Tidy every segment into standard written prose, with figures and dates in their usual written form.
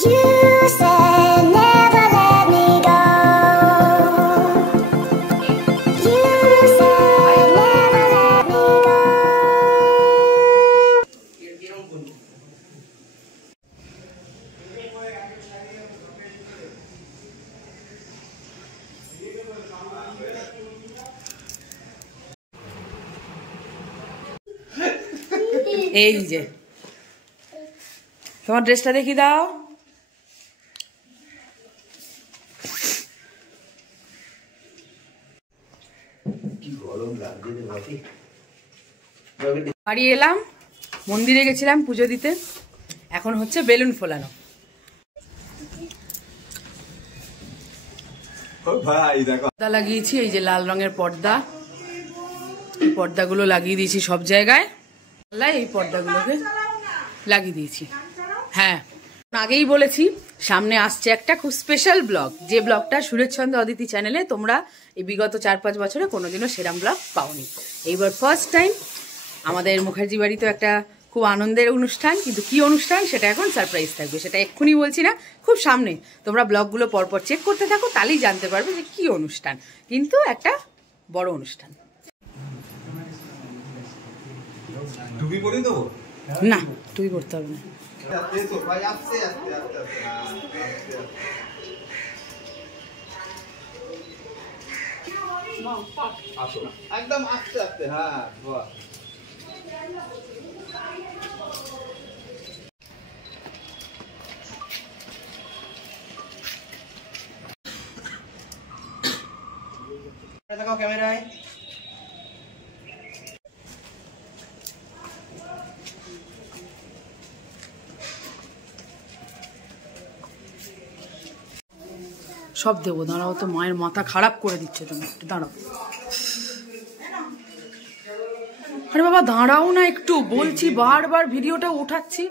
এই যে তোমার ড্রেসটা দেখি দাও। বাড়ি এলাম, মন্দিরে গেছিলাম পুজো দিতে, এখন হচ্ছে বেলুন ফোলানো। পর্দা লাগিয়েছি, এই যে লাল রঙের পর্দা, এই পর্দাগুলো লাগিয়ে দিয়েছি সব জায়গায়। এই পর্দাগুলোকে লাগিয়ে দিয়েছি। হ্যাঁ, আগেই বলেছি সামনে আসছে একটা খুব স্পেশাল ব্লগ, যে ব্লগটা সুরেশ চন্দ্র অদিতি চ্যানেলে তোমরা এই বিগত 4-5 বছরে কোনোদিনও সেরাম ব্লগ পাওনি। এইবার ফার্স্ট টাইম আমাদের মুখার্জি বাড়িতে একটা খুব আনন্দের অনুষ্ঠান, কিন্তু কি অনুষ্ঠান সেটা এখন সারপ্রাইজ থাকবে, সেটা এক্ষুনি বলছি না, খুব সামনে। তোমরা ব্লগগুলো পরপর চেক করতে থাকো, তাহলেই জানতে পারবে যে কি অনুষ্ঠান, কিন্তু একটা বড় অনুষ্ঠান। টুপি পরে দেবো না, টুপি পরতে হবে না। একদম আস্তে আস্তে। হ্যাঁ, দেখাও ক্যামেরায়। সব দেবো, দাঁড়াও তো, মায়ের মাথা খারাপ করে দিচ্ছে তুমি, একটু দাঁড়াও। আরে বাবা দাঁড়াও না একটু, বলছি বারবার ভিডিওটা উঠাচ্ছি,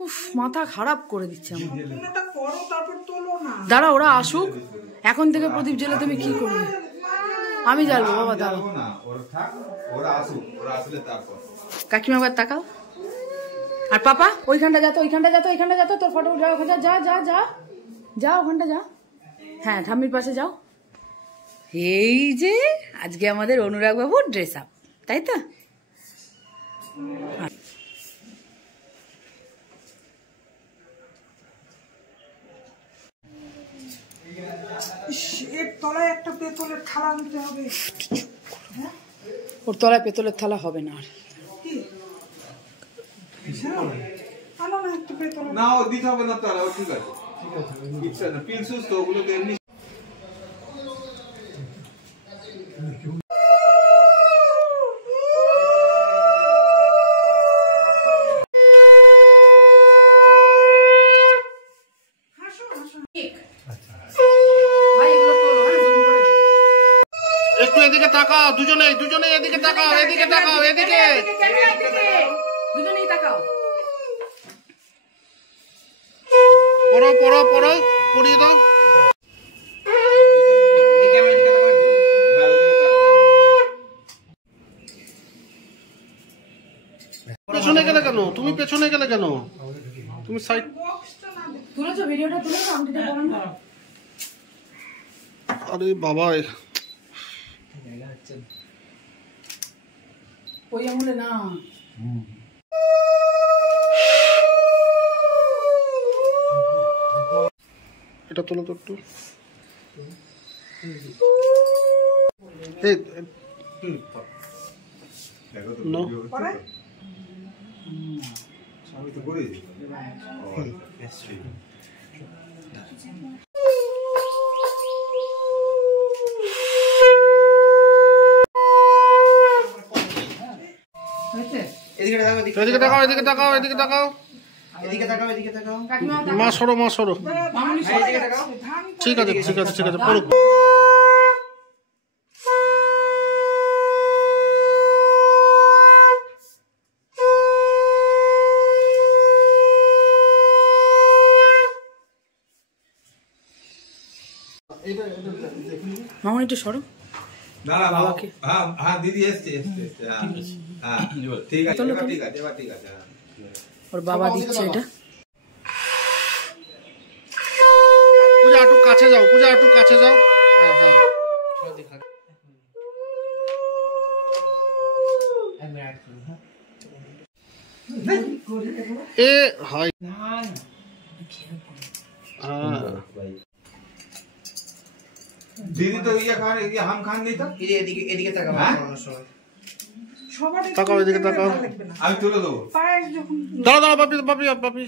উফ মাথা খারাপ করে দিচ্ছে আমার। দাঁড়া, ওরা আসুক, এখন থেকে প্রদীপ জ্বেলে তুমি কি করবে? আমি জ্বালবো বাবা, দাঁড়াও। কাকিমা একবার তাকাও। আর পাপা ওইখানটা যা তো, ওইখানটা যা তো, ওইখানটা যা তো, তোর ফটো উঠা, ওখানে যা যা যা যা, ওখানটা যা। হ্যাঁ, ঠাম্মির পাশে যাও। এই যে আজকে আমাদের অনুরাগ বাবুর ড্রেস আপ, তাই তো? এর তলায় একটা পেতলের থালা আনতে হবে। ওর তলায় পেতলের থালা হবে না। আর না, ও দিতে হবে না তাহলে, ঠিক আছে, ঠিক আছে, ইচ্ছা না পিলসুস তো ওগুলো তো এমনি। একটু এদিকে তাকাও, দুজনেই এদিকে তাকাও, এদিকে তাকাও, এদিকে দুজনেই তাকাও। পড়ো পড়ো পড়ো, পড়িয়ে দাও। পেছনে গেলে কেন তুমি? পেছনে গেলে কেন তুমি? সাইড তুলেছো, ভিডিওটা তুলেছো, আংটিটা পরান না। আরে বাবা, ওই আঙুলে না। এটা তোলো তো একটু। আমি তো করি। এদিকে তাকাও, এদিকে তাকাও, এদিকে তাকাও, এদিকে তাকাও, এদিকে তাকাও। মা সরো, মা সরো। ঠিক আছে, ঠিক আছে, ঠিক আছে, পড়ো। মামনি একটু সরো। দাঁড়া বাবাকে। হ্যাঁ হ্যাঁ, দিদি এসছে। হ্যাঁ ঠিক আছে, ঠিক আছে, ঠিক আছে। ওর বাবা দিচ্ছে এটা। এ হাই दीदी तो ये खान ये हम खान नहीं था এদিকে তাকাও হ্যাঁ? খাওয়ানোর সময়। সবার তাকাও, এদিকে তাকাও। ভালো লাগবে না। আমি তুলে দেবো পায়েস যখন দাঁড়া দাঁড়া বাপি বাপি বাপি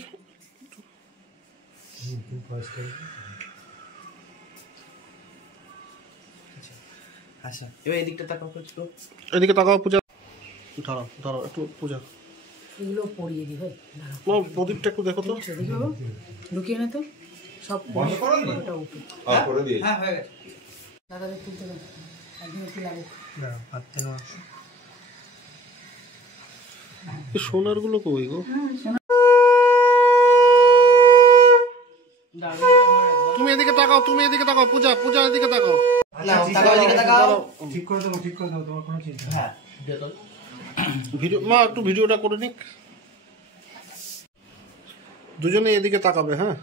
আচ্ছা এবার এদিকটা তাকাও একটু। এদিকে তাকাও পূজা দাঁড়াও দাঁড়াও একটু পূজা এগুলো পরিয়ে দি ভাই প্রদীপটা একটু দেখো তো দেখি বাবা লুকিয়ে না তো সব বন্ধ করো নি? ওটা উঠে করে দিয়ে হ্যাঁ হয়ে গেছে। দাদাদের তুলতে দেন একদিন একটু লাগুক এই সোনারগুলো কই গো তুমি এদিকে তাকাও পূজা পূজা এদিকে তাকাও না তাকাও এদিকে তাকাও। ঠিক করে দেবো তোমার কোনো চিন্তা নেই। হ্যাঁ দেখো। ভিডিও মা একটু ভিডিওটা করে নিক দুজনে এদিকে তাকাবে হ্যাঁ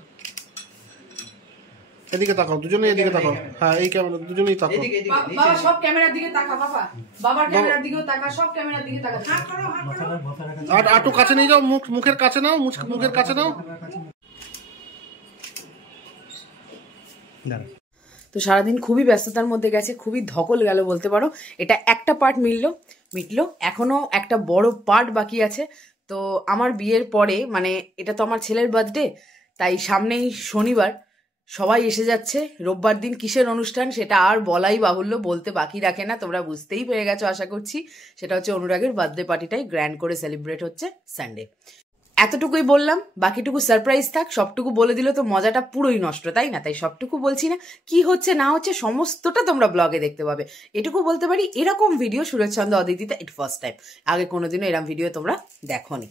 এদিকে তাকাও দুজনে এদিকে তাকাও হ্যাঁ এই ক্যামেরা দুজনেই তাকাও এদিকে এদিকে বাবা নিচে। সব ক্যামেরার দিকে তাকা বাবা বাবার ক্যামেরার দিকেও তাকা সব ক্যামেরার দিকে তাকা আর আটু কাছে নিয়ে যাও মুখের কাছে নাও মুখের কাছে নাও তো সারাদিন খুবই ব্যস্ততার মধ্যে গেছে খুবই ধকল গেল বলতে পারো এটা একটা পার্ট মিটলো এখনো একটা বড় পার্ট বাকি আছে তো আমার বিয়ের পরে মানে এটা তো আমার ছেলের বার্থডে তাই সামনেই শনিবার সবাই এসে যাচ্ছে রোববার দিন কিসের অনুষ্ঠান সেটা আর বলাই বাহুল্য বলতে বাকি রাখে না তোমরা বুঝতেই পেরে গেছো আশা করছি সেটা হচ্ছে অনুরাগের বার্থডে পার্টিটাই গ্র্যান্ড করে সেলিব্রেট হচ্ছে সানডে এতটুকুই বললাম বাকিটুকু সারপ্রাইজ থাক সবটুকু বলে দিলে তো মজাটা পুরোই নষ্ট তাই না তাই সবটুকু বলছি না কি হচ্ছে না হচ্ছে সমস্তটা তোমরা ব্লগে দেখতে পাবে এটুকু বলতে পারি এরকম ভিডিও সুরজচন্দ্র অদিতিতে ইট ফার্স্ট টাইম আগে কোনোদিনও এরকম ভিডিও তোমরা দেখোনি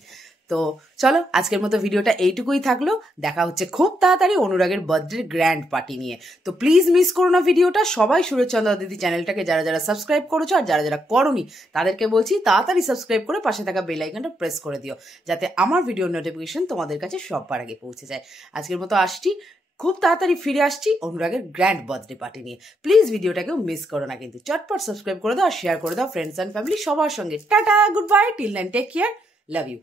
তো চলো আজকের মতো ভিডিওটা এইটুকুই থাকলো দেখা হচ্ছে খুব তাড়াতাড়ি অনুরাগের বার্থডে গ্র্যান্ড পার্টি নিয়ে তো প্লিজ মিস করো না ভিডিওটা সবাই সুরজচন্দ্র অদিতি চ্যানেলটাকে যারা যারা সাবস্ক্রাইব করেছো আর যারা যারা করোনি তাদেরকে বলছি তাড়াতাড়ি সাবস্ক্রাইব করে পাশে থাকা বেল আইকনটা প্রেস করে দিও যাতে আমার ভিডিওর নোটিফিকেশন তোমাদের কাছে সবার আগে পৌঁছে যায় আজকের মতো আসছি খুব তাড়াতাড়ি ফিরে আসছি অনুরাগের গ্র্যান্ড বার্থডে পার্টি নিয়ে প্লিজ ভিডিওটাকেও মিস করো না কিন্তু চটপট সাবস্ক্রাইব করে দাও শেয়ার করে দাও ফ্রেন্ডস অ্যান্ড ফ্যামিলি সবার সঙ্গে tata good bye till then take care love you